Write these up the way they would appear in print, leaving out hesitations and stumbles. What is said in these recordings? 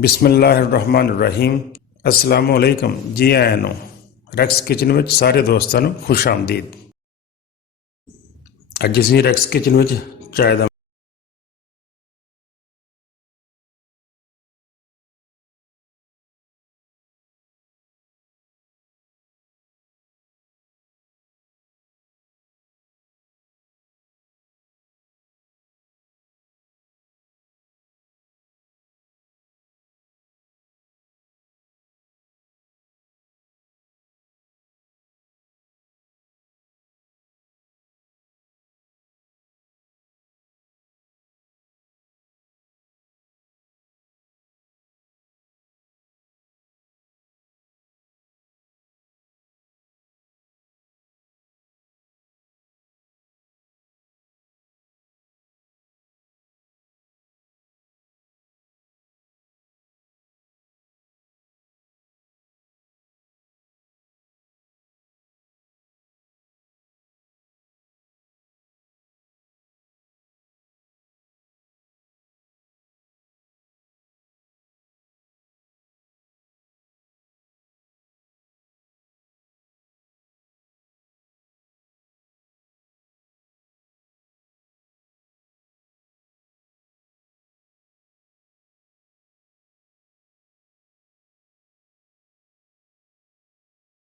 ਬਿਸਮਿਲ੍ਲਾਹਿਰਰਹਿਮਾਨਿਰਰਹੀਮ। अस्सलामु अलैकुम। जी आया ਨੂੰ ਰੈਕਸ ਕਿਚਨ ਵਿੱਚ ਸਾਰੇ ਦੋਸਤਾਂ ਨੂੰ ਖੁਸ਼ ਆਮਦੀਦ। ਅੱਜ ਅਸੀਂ ਰੈਕਸ ਕਿਚਨ ਵਿੱਚ ਚਾय ਦਾ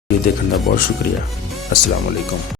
ਦੇਖਣ ਦਾ ਬਹੁਤ ਸ਼ੁਕਰੀਆ। अस्सलाम वालेकुम।